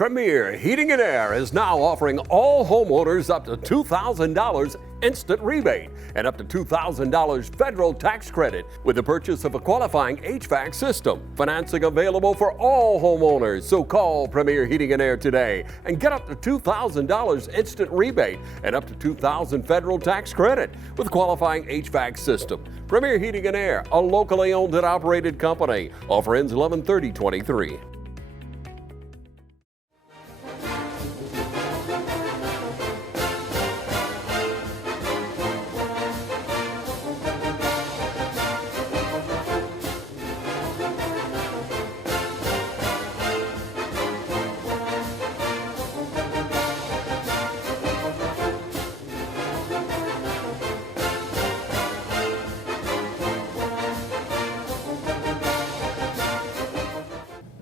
Premier Heating and Air is now offering all homeowners up to $2,000 instant rebate and up to $2,000 federal tax credit with the purchase of a qualifying HVAC system. Financing available for all homeowners, so call Premier Heating and Air today and get up to $2,000 instant rebate and up to $2,000 federal tax credit with qualifying HVAC system. Premier Heating and Air, a locally owned and operated company. Offer ends 11/30/23.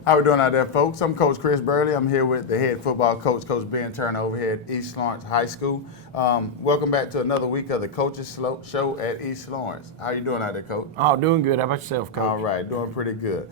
How we doing out there, folks? I'm Coach Chris Burley. I'm here with the head football coach, Coach Ben Turner, over here at East Lawrence High School. Welcome back to another week of the Coaches Show at East Lawrence. How you doing out there, Coach? Oh, doing good. How about yourself, Coach? All right, doing pretty good.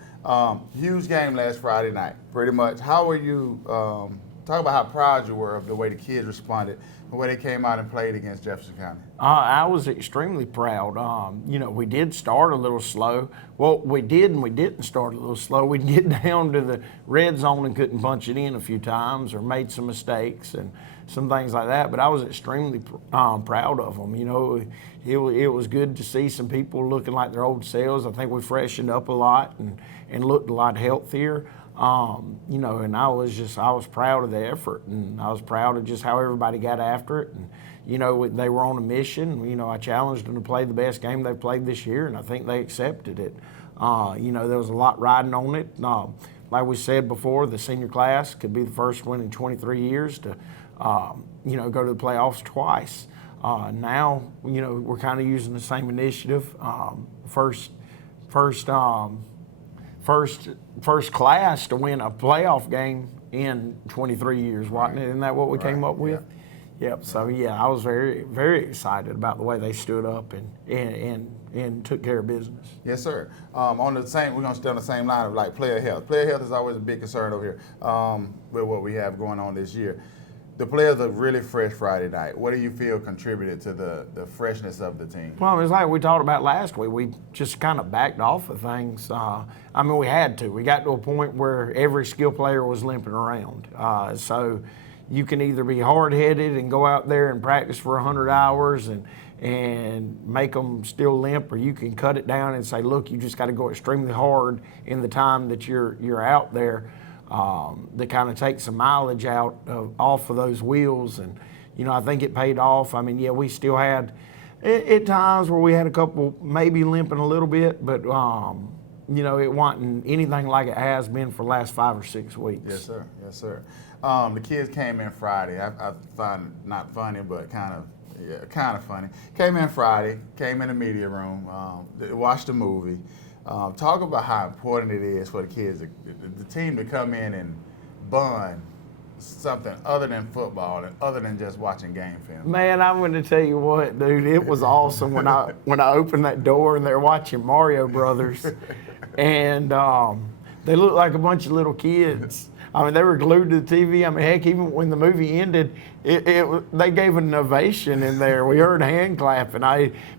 Huge game last Friday night, pretty much. How were you, talk about how proud you were of the way the kids responded, the way they came out and played against Jefferson County. I was extremely proud. We did start a little slow. Well, we did and we didn't start a little slow. We'd get down to the red zone and couldn't punch it in a few times or made some mistakes and some things like that. But I was extremely proud of them. It was good to see some people looking like their old selves. I think we freshened up a lot and looked a lot healthier. And I was proud of the effort, and I was proud of just how everybody got after it. And, they were on a mission. I challenged them to play the best game they've played this year, and I think they accepted it. There was a lot riding on it. Like we said before, the senior class could be the first one in 23 years to, go to the playoffs twice. Now, we're kind of using the same initiative. First class to win a playoff game in 23 years, wasn't it? Isn't that what we came up with? Yep. So I was very, very excited about the way they stood up and took care of business. Yes, sir. We're gonna stay on the same line of like player health. Player health is always a big concern over here with what we have going on this year. The players are really fresh Friday night. What do you feel contributed to the freshness of the team? Well, it's like we talked about last week. We just kind of backed off of things. We had to. We got to a point where every skill player was limping around. So you can either be hard-headed and go out there and practice for 100 hours and make them still limp, or you can cut it down and say, look, you just got to go extremely hard in the time that you're out there. To kind of take some mileage off of those wheels, and I think it paid off. We still had at times where we had a couple maybe limping a little bit, but it wasn't anything like it has been for the last 5 or 6 weeks. Yes, sir. The kids came in Friday. I find it not funny, but kind of funny. Came in Friday, came in the media room, watched the movie. Talk about how important it is for the kids, the team, to come in and bond something other than football and other than just watching game film. Man, I'm going to tell you what, dude, it was awesome when I opened that door and they're watching Mario Brothers, and they looked like a bunch of little kids. They were glued to the TV. Heck, even when the movie ended, they gave an ovation in there. We heard hand clapping.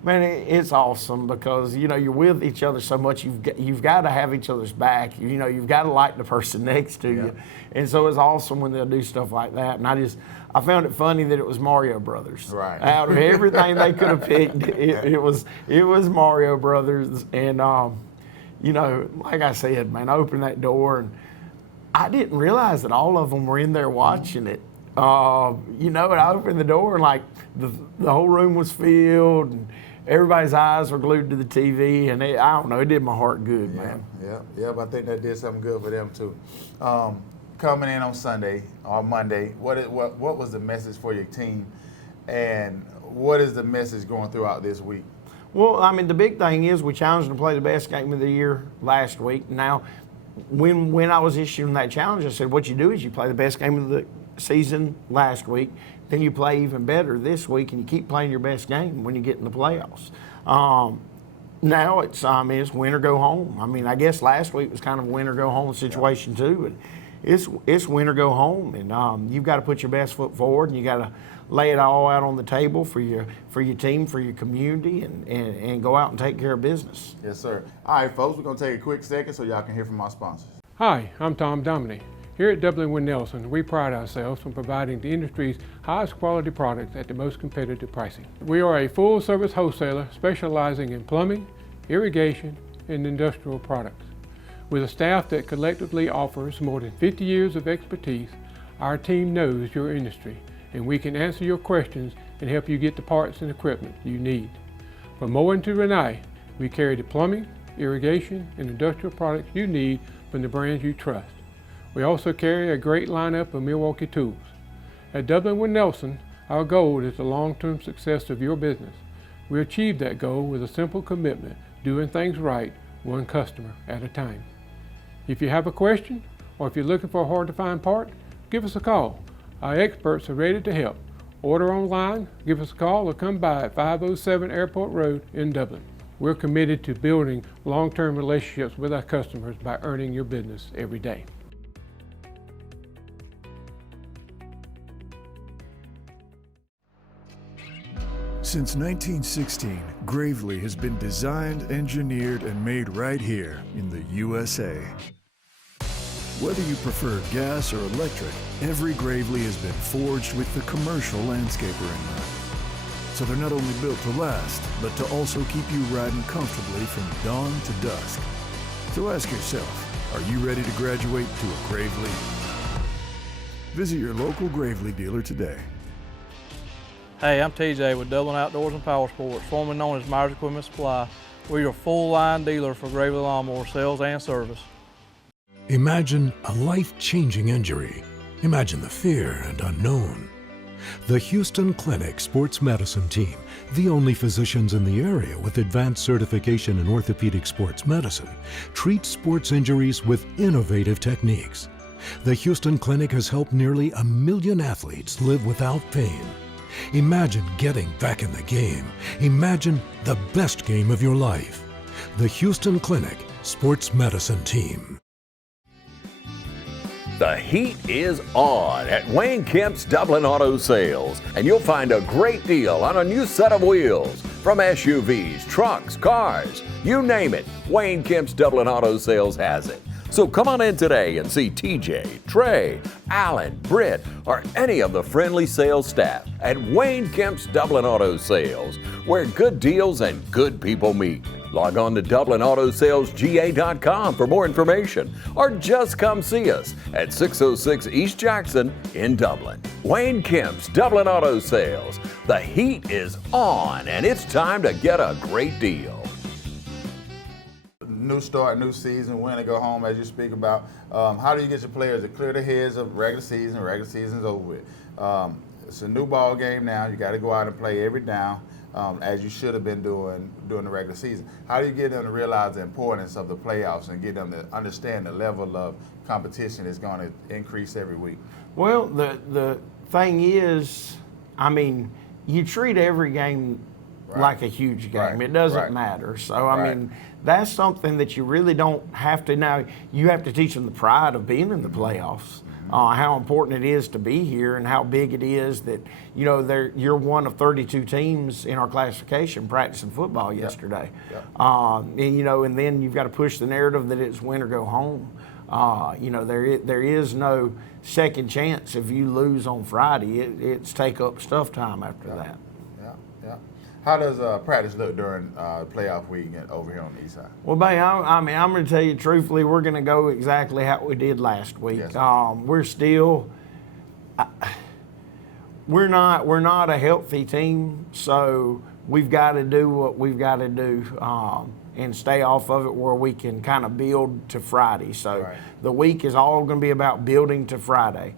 It's awesome because you're with each other so much. You've got to have each other's back. You've got to like the person next to you, and so it's awesome when they'll do stuff like that. And I found it funny that it was Mario Brothers. Right. Out of everything they could have picked, it was Mario Brothers. And like I said, man, I opened that door and I didn't realize that all of them were in there watching it. And I opened the door and like the whole room was filled and everybody's eyes were glued to the TV, and I don't know, it did my heart good, man. Yeah, I think that did something good for them too. Coming in on Sunday or Monday, what was the message for your team, and what is the message going throughout this week? Well, the big thing is we challenged them to play the best game of the year last week. Now, when I was issuing that challenge, I said, what you do is you play the best game of the season last week, then you play even better this week, and you keep playing your best game when you get in the playoffs. Now it's win or go home. I guess last week was kind of a win or go home situation too. it's win or go home, and you've got to put your best foot forward, and you got to lay it all out on the table for your team, for your community, and go out and take care of business. Yes, sir. All right, folks, we're going to take a quick second so y'all can hear from our sponsors. Hi, I'm Tom Dominy. Here at Dublin Wind Nelson, we pride ourselves on providing the industry's highest quality products at the most competitive pricing. We are a full-service wholesaler specializing in plumbing, irrigation, and industrial products. With a staff that collectively offers more than 50 years of expertise, our team knows your industry, and we can answer your questions and help you get the parts and equipment you need. From mowing to Renee, we carry the plumbing, irrigation, and industrial products you need from the brands you trust. We also carry a great lineup of Milwaukee tools. At Dublin Wind Nelson, our goal is the long-term success of your business. We achieve that goal with a simple commitment, doing things right, one customer at a time. If you have a question, or if you're looking for a hard-to-find part, give us a call. Our experts are ready to help. Order online, give us a call, or come by at 507 Airport Road in Dublin. We're committed to building long-term relationships with our customers by earning your business every day. Since 1916, Gravely has been designed, engineered, and made right here in the USA. Whether you prefer gas or electric, every Gravely has been forged with the commercial landscaper in mind. So they're not only built to last, but to also keep you riding comfortably from dawn to dusk. So ask yourself, are you ready to graduate to a Gravely? Visit your local Gravely dealer today. Hey, I'm TJ with Dublin Outdoors and Power Sports, formerly known as Myers Equipment Supply. We're your full-line dealer for Gravely lawnmower sales and service. Imagine a life-changing injury. Imagine the fear and unknown. The Houston Clinic Sports Medicine Team, the only physicians in the area with advanced certification in orthopedic sports medicine, treats sports injuries with innovative techniques. The Houston Clinic has helped nearly 1 million athletes live without pain. Imagine getting back in the game. Imagine the best game of your life. The Houston Clinic Sports Medicine Team. The heat is on at Wayne Kemp's Dublin Auto Sales, and you'll find a great deal on a new set of wheels. From SUVs, trucks, cars, you name it, Wayne Kemp's Dublin Auto Sales has it. So come on in today and see TJ, Trey, Alan, Britt, or any of the friendly sales staff at Wayne Kemp's Dublin Auto Sales, where good deals and good people meet. Log on to DublinAutoSalesGA.com for more information, or just come see us at 606 East Jackson in Dublin. Wayne Kemp's Dublin Auto Sales. The heat is on, and it's time to get a great deal. New start, new season, win or go home, as you speak about. How do you get your players to clear their heads of regular season? Regular season's over with. It's a new ball game now. You got to go out and play every down, as you should have been doing during the regular season. How do you get them to realize the importance of the playoffs and get them to understand the level of competition that's going to increase every week? Well, the thing is, I mean, you treat every game like a huge game. It doesn't matter. So, I mean, that's something that you really don't have to. Now, you have to teach them the pride of being in the playoffs, how important it is to be here, and how big it is that, you know, you're one of 32 teams in our classification practicing football yesterday. And, you know, and then you've got to push the narrative that it's win or go home. You know, there is no second chance if you lose on Friday. It's take up stuff time after that. How does practice look during playoff week over here on the east side? Well, babe, I'm going to tell you truthfully, we're going to go exactly how we did last week. Yes. We're still, we're not a healthy team, so we've got to do what we've got to do and stay off of it where we can kind of build to Friday. So the week is all going to be about building to Friday.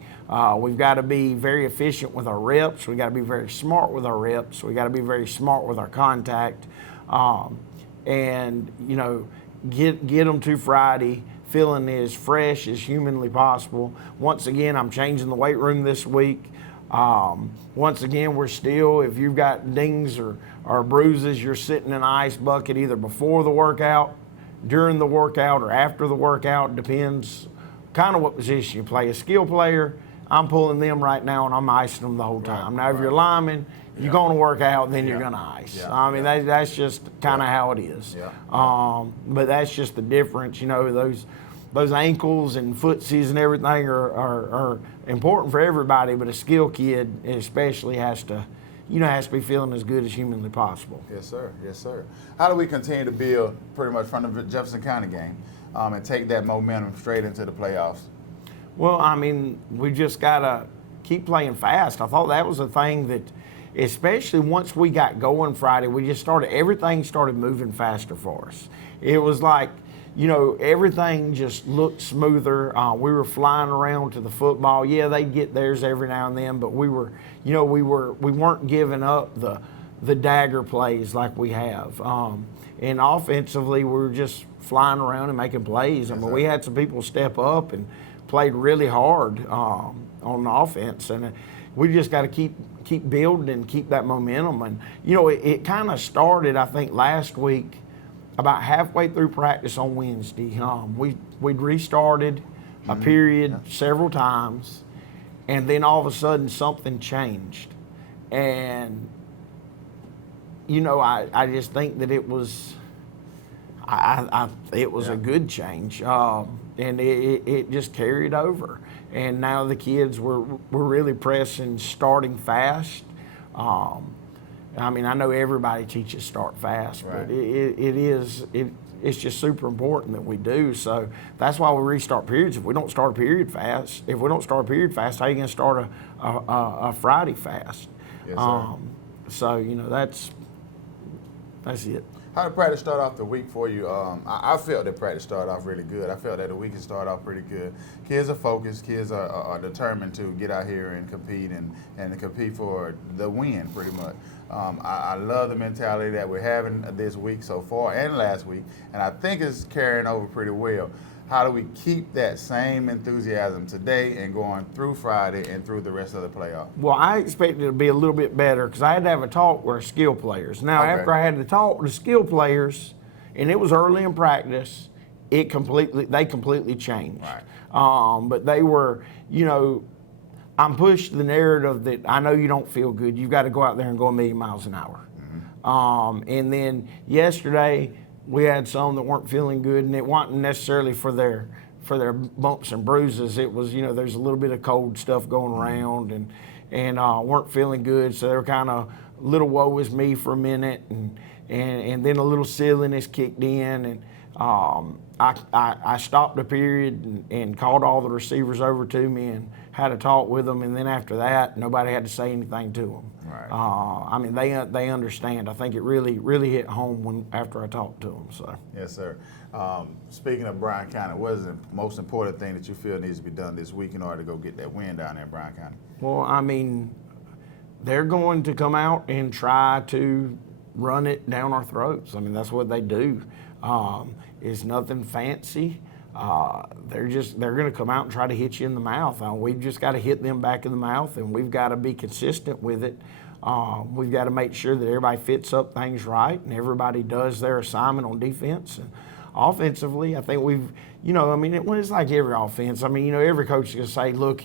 We've got to be very efficient with our reps. We've got to be very smart with our reps. We've got to be very smart with our contact. And, you know, get them to Friday feeling as fresh as humanly possible. Once again, I'm changing the weight room this week. Once again, we're still, if you've got dings or bruises, you're sitting in an ice bucket either before the workout, during the workout, or after the workout. Depends kind of what position you play. A skill player, I'm pulling them right now and I'm icing them the whole time. Now, if you're a lineman, you're going to work out, then you're going to ice. Yeah. I mean, that's just kind of how it is. Yeah. But that's just the difference. You know, those ankles and footsies and everything are important for everybody, but a skill kid especially has to be feeling as good as humanly possible. Yes, sir. Yes, sir. How do we continue to build pretty much from the Jefferson County game and take that momentum straight into the playoffs? Well, I mean, we just got to keep playing fast. I thought that was the thing that, especially once we got going Friday, everything started moving faster for us. It was like, you know, everything just looked smoother. We were flying around to the football. Yeah, they'd get theirs every now and then, but we weren't giving up the dagger plays like we have. And offensively, we were just flying around and making plays. I mean, we had some people step up and played really hard on offense, and we just got to keep building and keep that momentum. And you know, it kind of started, I think, last week, about halfway through practice on Wednesday. We'd restarted a period several times, and then all of a sudden something changed, and you know, I just think that it was. It was a good change, and it just carried over. And now the kids were really pressing, starting fast. I mean, I know everybody teaches start fast, right. but it's just super important that we do. So that's why we restart periods. If we don't start a period fast, how are you going to start a Friday fast? Yes, sir. So you know, that's it. How did practice start off the week for you? I felt that practice started off really good. I felt that the week had started off pretty good. Kids are focused. Kids are determined to get out here and compete and compete for the win, pretty much. I love the mentality that we're having this week so far and last week, and I think it's carrying over pretty well. How do we keep that same enthusiasm today and going through Friday and through the rest of the playoff? Well, I expected it to be a little bit better because I had to have a talk with our skill players. Now, after I had the talk with the skill players, and it was early in practice, they completely changed. Right. But they were, you know, I'm pushed the narrative that I know you don't feel good. You've got to go out there and go 1,000,000 miles an hour. Mm-hmm. And then yesterday, we had some that weren't feeling good, and it wasn't necessarily for their bumps and bruises. It was, you know, there's a little bit of cold stuff going around, and weren't feeling good, so they were kind of a little woe is me for a minute, and then a little silliness kicked in, and I stopped the period and called all the receivers over to me and had a talk with them, and then after that, nobody had to say anything to them. Right. I mean, they understand. I think it really hit home after I talked to them. So. Yes, sir. Speaking of Bryan County, what is the most important thing that you feel needs to be done this week in order to go get that win down there in Bryan County? Well, I mean, they're going to come out and try to run it down our throats. I mean, that's what they do. It's nothing fancy. They're going to come out and try to hit you in the mouth. We've just got to hit them back in the mouth, and we've got to be consistent with it. We've got to make sure that everybody fits up things right and everybody does their assignment on defense. And offensively, I think we've, you know, I mean, it's like every offense. I mean, you know, every coach is going to say, look,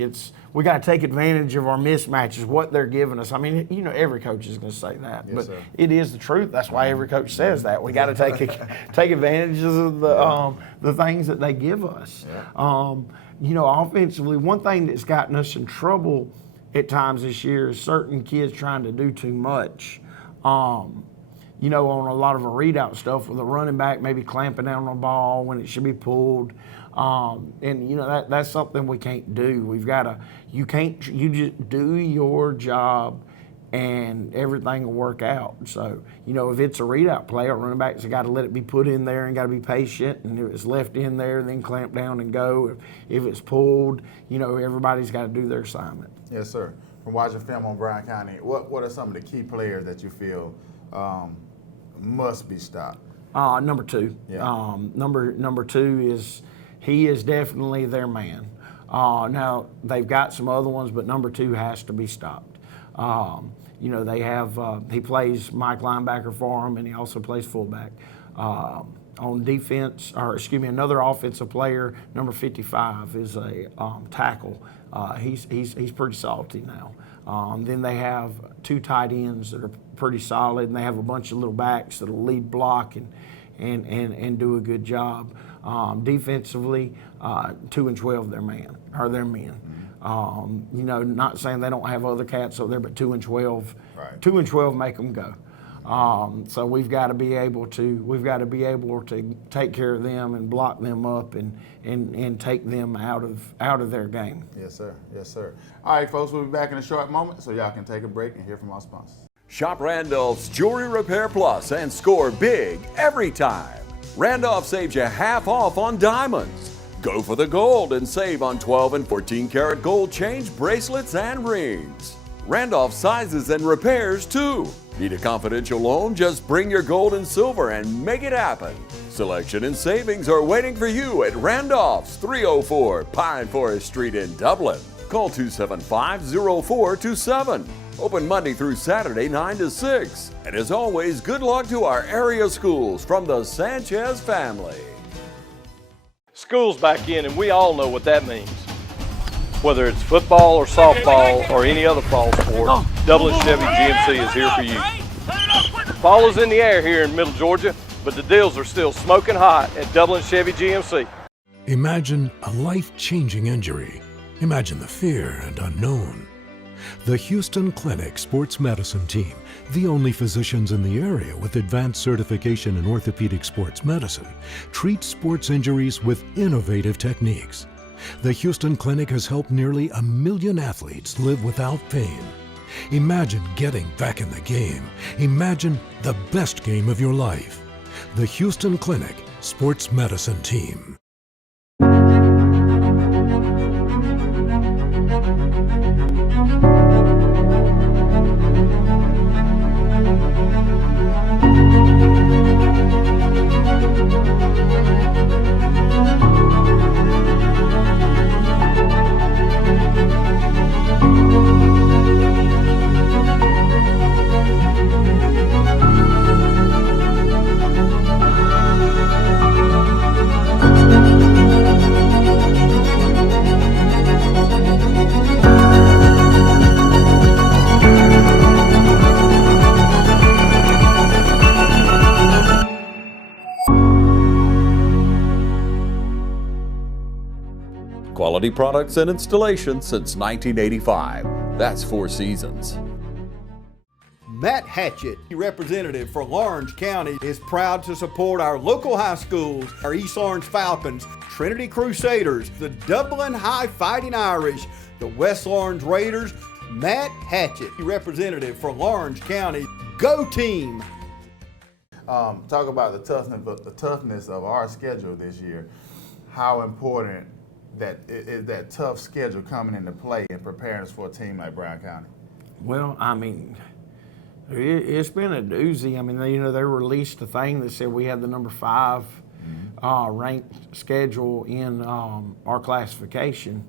we got to take advantage of our mismatches, what they're giving us. I mean, you know, every coach is going to say that. Yes, but sir. It is the truth. That's why every coach says that. We got to take advantages of the things that they give us. Yeah. You know, offensively, one thing that's gotten us in trouble at times this year is certain kids trying to do too much. You know, on a lot of our readout stuff with a running back maybe clamping down on the ball when it should be pulled. And, you know, that's something we can't do. You just do your job and everything will work out. So, you know, if it's a readout play, our running backs have got to let it be put in there and got to be patient. And if it's left in there, then clamp down and go. If it's pulled, you know, everybody's got to do their assignment. Yes, sir. From watching film on Bryan County, what are some of the key players that you feel must be stopped? Number two. Yeah. Number two is he is definitely their man. Now they've got some other ones, but number two has to be stopped. You know, they have he plays Mike linebacker for them, and he also plays fullback. On defense, or excuse me, another offensive player, number 55, is a tackle. He's pretty salty now. Then they have 2 tight ends that are pretty solid, and they have a bunch of little backs that'll lead block and do a good job. Defensively, 2 and 12 their men. You know, not saying they don't have other cats over there, but 2 and 12, Right. 2 and 12 make them go. So we've got to be able to take care of them and block them up and take them out of their game. Yes, sir. Yes, sir. All right, folks, we'll be back in a short moment, so y'all can take a break and hear from our sponsors. Shop Randolph's Jewelry Repair Plus and score big every time. Randolph saves you half off on diamonds. Go for the gold and save on 12 and 14 karat gold chains, bracelets, and rings. Randolph sizes and repairs too. Need a confidential loan? Just bring your gold and silver and make it happen. Selection and savings are waiting for you at Randolph's, 304 Pine Forest Street in Dublin. Call 275-0427. Open Monday through Saturday, 9 to 6. And as always, good luck to our area schools from the Sanchez family. School's back in, and we all know what that means. Whether it's football or softball or any other fall sport, Dublin Chevy GMC is here for you. Fall is in the air here in Middle Georgia, but the deals are still smoking hot at Dublin Chevy GMC. Imagine a life-changing injury. Imagine the fear and unknown. The Houston Clinic Sports Medicine Team, the only physicians in the area with advanced certification in orthopedic sports medicine, treats sports injuries with innovative techniques. The Houston Clinic has helped nearly 1 million athletes live without pain. Imagine getting back in the game. Imagine the best game of your life. The Houston Clinic Sports Medicine Team. Quality products and installations since 1985. That's 4 seasons. Matt Hatchett, representative for Lawrence County, is proud to support our local high schools, our East Lawrence Falcons, Trinity Crusaders, the Dublin High Fighting Irish, the West Lawrence Raiders. Matt Hatchett, representative for Lawrence County. Go team! Talk about the toughness of our schedule this year. How important that is that tough schedule coming into play and preparing us for a team like Brown County? Well, I mean, it's been a doozy. I mean, they released a thing that said we had the number 5 ranked schedule in our classification.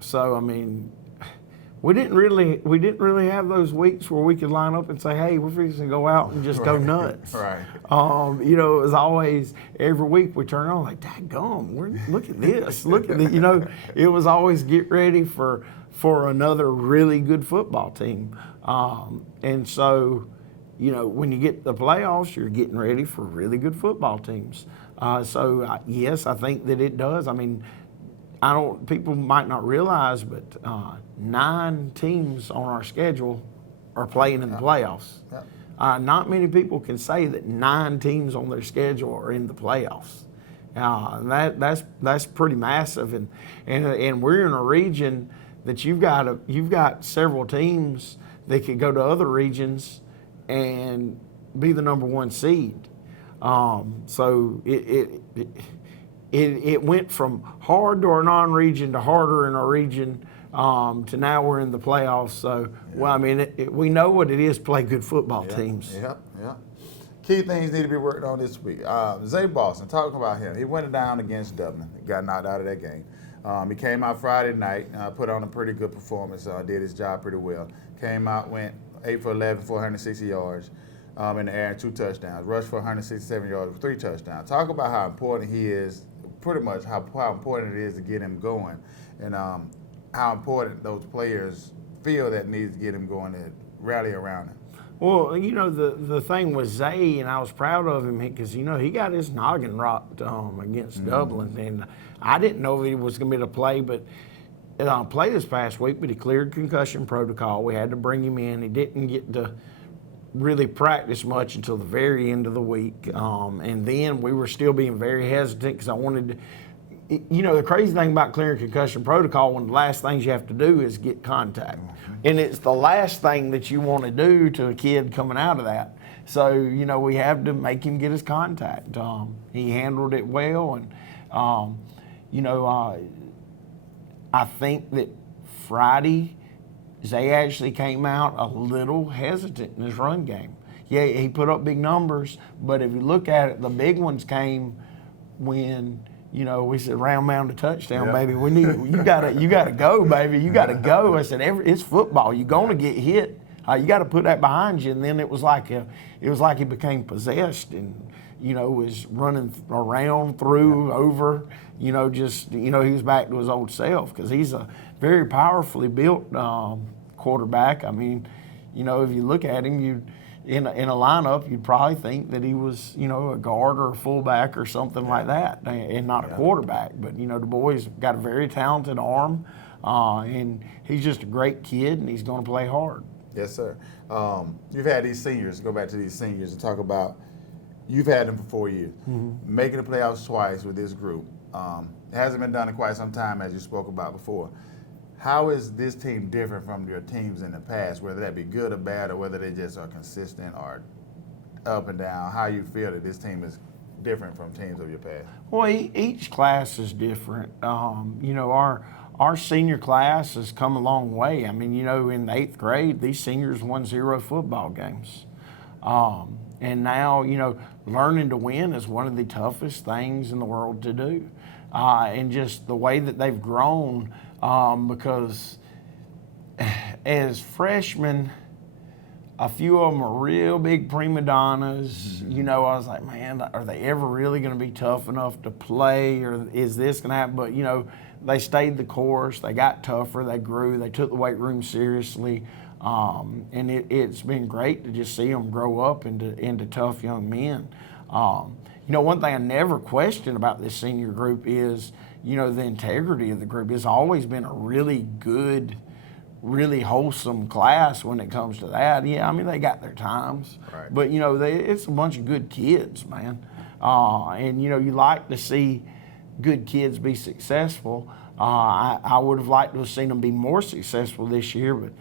So I mean, we didn't really have those weeks where we could line up and say, hey, we're fixing to go out and just go nuts. Right. It was always every week we turn on like, daggone, look at this, look at this. It was always get ready for another really good football team. And so, when you get to the playoffs, you're getting ready for really good football teams. Yes, I think that it does. I mean, people might not realize, but 9 teams on our schedule are playing in the playoffs. Not many people can say that 9 teams on their schedule are in the playoffs. And that's pretty massive, and we're in a region that you've got several teams that could go to other regions and be the number 1 seed. So it went from hard to our non-region to harder in our region to now we're in the playoffs. So, well, I mean, we know what it is to play good football teams. Yep. Key things need to be worked on this week. Zay Boston, talking about him. He went down against Dublin. He got knocked out of that game. He came out Friday night, put on a pretty good performance, did his job pretty well. Came out, went 8 for 11, 460 yards. in the air and 2 touchdowns. Rushed for 167 yards with 3 touchdowns. Talk about how important he is, pretty much how important it is to get him going, and how important those players feel that needs to get him going and rally around him. Well, you know, the thing with Zay, and I was proud of him because, you know, he got his noggin rocked against Dublin. And I didn't know if he was going to be able to play, but play this past week, but he cleared concussion protocol. We had to bring him in. He didn't get to really practice much until the very end of the week. And then we were still being very hesitant because I wanted to, you know, the crazy thing about clearing concussion protocol, one of the last things you have to do is get contact. And it's the last thing that you want to do to a kid coming out of that. So, you know, we have to make him get his contact. He handled it well. And, you know, I think that Friday, Zay actually came out a little hesitant in his run game. Yeah, he put up big numbers, but if you look at it, the big ones came when, you know, we said round mound to touchdown, baby. We need you gotta go, baby. You gotta go. I said it's football. You're gonna get hit. You got to put that behind you. And then it was like he became possessed, and you know was running around through over. You know, just he was back to his old self because he's a very powerfully built quarterback. I mean, you know, if you look at him, in a lineup, you'd probably think that he was, you know, a guard or a fullback or something like that, and not a quarterback. But, you know, the boy's got a very talented arm, and he's just a great kid, and he's going to play hard. Yes, sir. You've had these seniors, go back to these seniors and talk about, you've had them for 4 years, making the playoffs twice with this group. It hasn't been done in quite some time, as you spoke about before. How is this team different from your teams in the past, whether that be good or bad, or whether they just are consistent or up and down? How you feel that this team is different from teams of your past? Well, each class is different. You know, our senior class has come a long way. I mean, you know, in the 8th grade, these seniors won 0 football games. And now, you know, learning to win is one of the toughest things in the world to do. And just the way that they've grown, because as freshmen, a few of them are real big prima donnas. You know, I was like, man, are they ever really going to be tough enough to play, or is this going to happen? But, you know, they stayed the course. They got tougher. They grew. They took the weight room seriously. And it's been great to just see them grow up into tough young men. You know, one thing I never questioned about this senior group is, you know, the integrity of the group. It's always been a really good, really wholesome class when it comes to that. Yeah, I mean, they got their times. Right. But, you know, it's a bunch of good kids, man. And, you know, you like to see good kids be successful. I would have liked to have seen them be more successful this year, but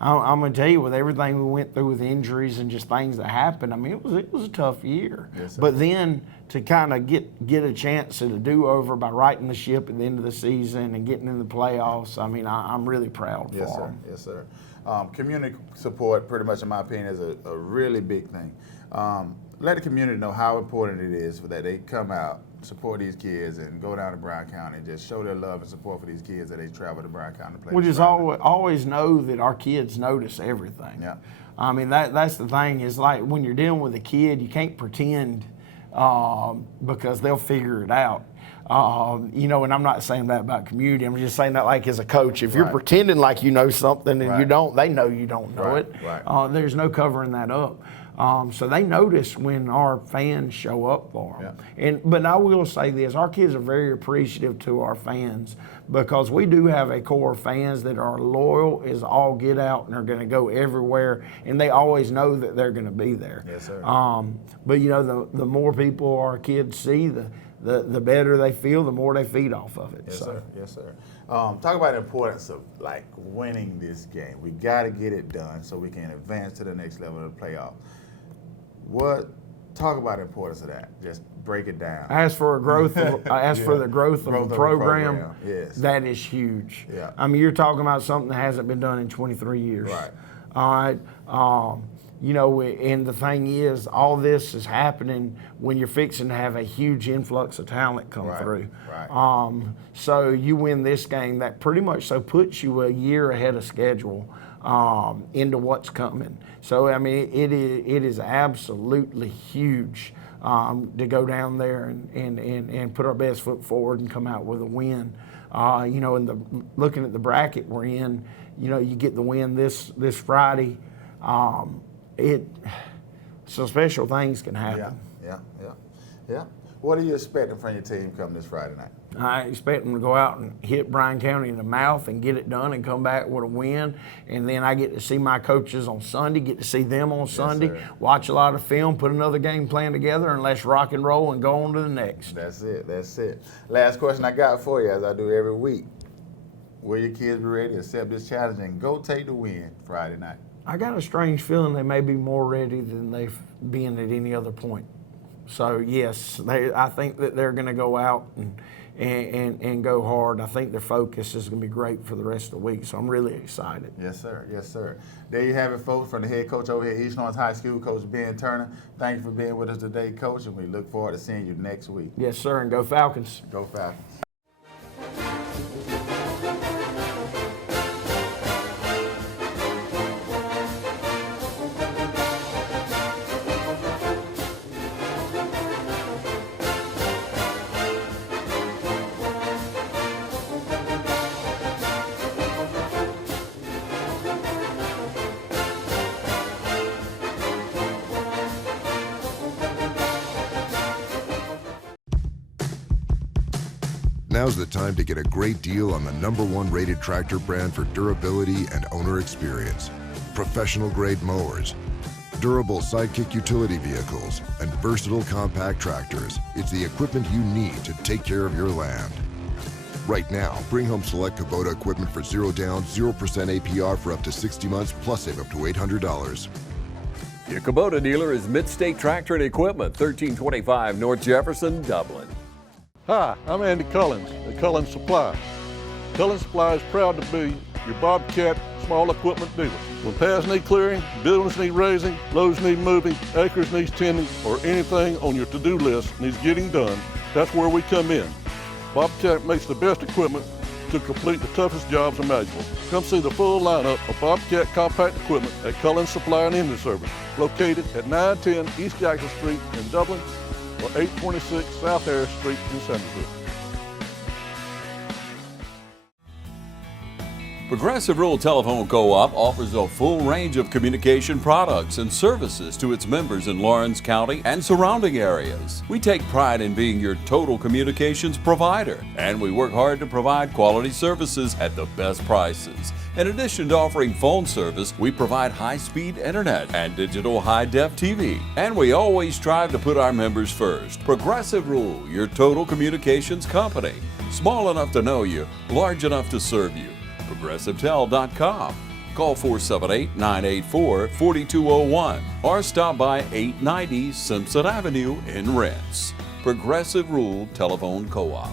I'm going to tell you, with everything we went through with injuries and just things that happened, I mean, it was a tough year. Yes, sir. But then to kind of get a chance at a do-over by righting the ship at the end of the season and getting in the playoffs, I mean, I'm really proud for them. Yes, sir. Community support, pretty much in my opinion, is a really big thing. Let the community know how important it is for that they come out, support these kids, and go down to Bryan County and just show their love and support for these kids that they travel to Bryan County to play. We just always know that our kids notice everything. Yeah. I mean, that's the thing, is like when you're dealing with a kid, you can't pretend because they'll figure it out. You know, and I'm not saying that about community. I'm just saying that like as a coach. If you're pretending like you know something and you don't, they know you don't know it. Right. There's no covering that up. So they notice when our fans show up for them. Yeah. But I will say this, our kids are very appreciative to our fans, because we do have a core of fans that are loyal as all get out and are going to go everywhere, and they always know that they're going to be there. Yes, sir. But, you know, the more people our kids see, the better they feel, the more they feed off of it. Yes, sir. Yes, sir. Talk about the importance of, like, winning this game. We got to get it done so we can advance to the next level of the playoff. Talk about the importance of that. Just break it down. As for growth, for the growth of the program, yes, that is huge. Yeah. I mean, you're talking about something that hasn't been done in 23 years. Right. All right. You know, and the thing is, all this is happening when you're fixing to have a huge influx of talent come through. Right. So you win this game, that pretty much puts you a year ahead of schedule into what's coming. So I mean, it is absolutely huge to go down there and put our best foot forward and come out with a win. You know, looking at the bracket we're in, you know, you get the win this Friday. So special things can happen. Yeah. What are you expecting from your team come this Friday night? I expect them to go out and hit Bryan County in the mouth and get it done and come back with a win. And then I get to see my coaches on Sunday, get to see them on Sunday, watch a lot of film, put another game plan together, and let's rock and roll and go on to the next. That's it. Last question I got for you, as I do every week. Will your kids be ready to accept this challenge and go take the win Friday night? I got a strange feeling they may be more ready than they've been at any other point. So yes, I think that they're going to go out and go hard. I think their focus is going to be great for the rest of the week. So I'm really excited. Yes, sir. There you have it, folks, from the head coach over here at East Lawrence High School, Coach Ben Turner. Thank you for being with us today, Coach, and we look forward to seeing you next week. Yes, sir, and go Falcons. Go Falcons. Now's the time to get a great deal on the #1 rated tractor brand for durability and owner experience. Professional grade mowers, durable sidekick utility vehicles, and versatile compact tractors. It's the equipment you need to take care of your land. Right now, bring home select Kubota equipment for 0 down, 0% APR for up to 60 months, plus save up to $800. Your Kubota dealer is Mid-State Tractor and Equipment, 1325 North Jefferson, Dublin. Hi, I'm Andy Cullins at Cullins Supply. Cullins Supply is proud to be your Bobcat small equipment dealer. When paths need clearing, buildings need raising, loads need moving, acres needs tending, or anything on your to-do list needs getting done, that's where we come in. Bobcat makes the best equipment to complete the toughest jobs imaginable. Come see the full lineup of Bobcat compact equipment at Cullins Supply and Engine Service, located at 910 East Jackson Street in Dublin, or 826 South Harris Street in Centerville. Progressive Rural Telephone Co-op offers a full range of communication products and services to its members in Lawrence County and surrounding areas. We take pride in being your total communications provider, and we work hard to provide quality services at the best prices. In addition to offering phone service, we provide high-speed internet and digital high-def TV. And we always strive to put our members first. Progressive Rural, your total communications company. Small enough to know you, large enough to serve you. ProgressiveTel.com. Call 478-984-4201 or stop by 890 Simpson Avenue in Rents. Progressive Rural Telephone Co-op.